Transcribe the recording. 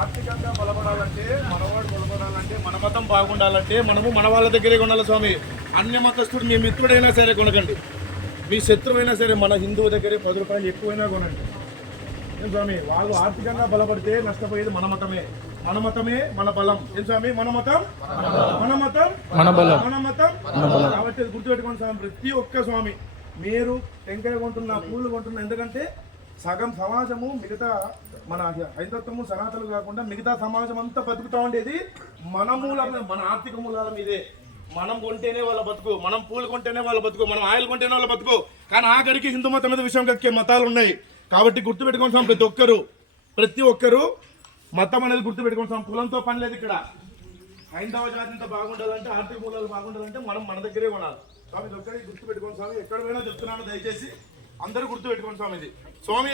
ఆర్థికంగా బలపడాలంటే, మనవాడు బలపడాలంటే, మన మతం బాగుండాలంటే మనము మన వాళ్ళ దగ్గరే కొనాలి స్వామి. అన్య మతస్థుడు మీ మిత్రుడైనా సరే కొనకండి, మీ శత్రువైనా సరే మన హిందువు దగ్గరే 10 రూపాయలు ఎక్కువైనా కొనండి. ఏం స్వామి, వాళ్ళు ఆర్థికంగా బలపడితే నష్టపోయేది మన మతమే. మన మతమే మన బలం. ఏం స్వామి, మన మతం మన మతం మన బలం, మన మతం. కాబట్టి గుర్తుపెట్టుకోండి స్వామి. ప్రతి ఒక్క స్వామి మీరు టెంకాయ కొంటున్నా, పూలు కొంటున్నా, ఎందుకంటే సగం సమాజము మిగతా మన హైందత్వము సనాతనలు కాకుండా మిగతా సమాజం అంతా బతుకుతా ఉండేది మన మూలాల, మన ఆర్థిక మూలాల మీదే. మనం కొంటేనే వాళ్ళ బతుకు, మనం పూలు కొంటేనే వాళ్ళ బతుకు, మనం ఆయిల్ కొంటేనే వాళ్ళ బతుకు. కానీ ఆఖరికి హిందూ మతం మీద విషయం కక్కే మతాలు ఉన్నాయి. కాబట్టి గుర్తుపెట్టుకోండి స్వామి, ప్రతి ఒక్కరు మతం అనేది గుర్తుపెట్టుకోండి స్వామి. కులంతో పని లేదు ఇక్కడ. హైందవ జాతితో బాగుండాలంటే, ఆర్థిక మూలాలు బాగుండాలంటే మనం మన దగ్గరే కొనాలి స్వామి. ఇది ఒక్కరికి గుర్తుపెట్టుకోండి స్వామి. ఎక్కడ పోయినా చెప్తున్నాను, దయచేసి అందరూ గుర్తుపెట్టుకోండి స్వామి. ఇది స్వామి.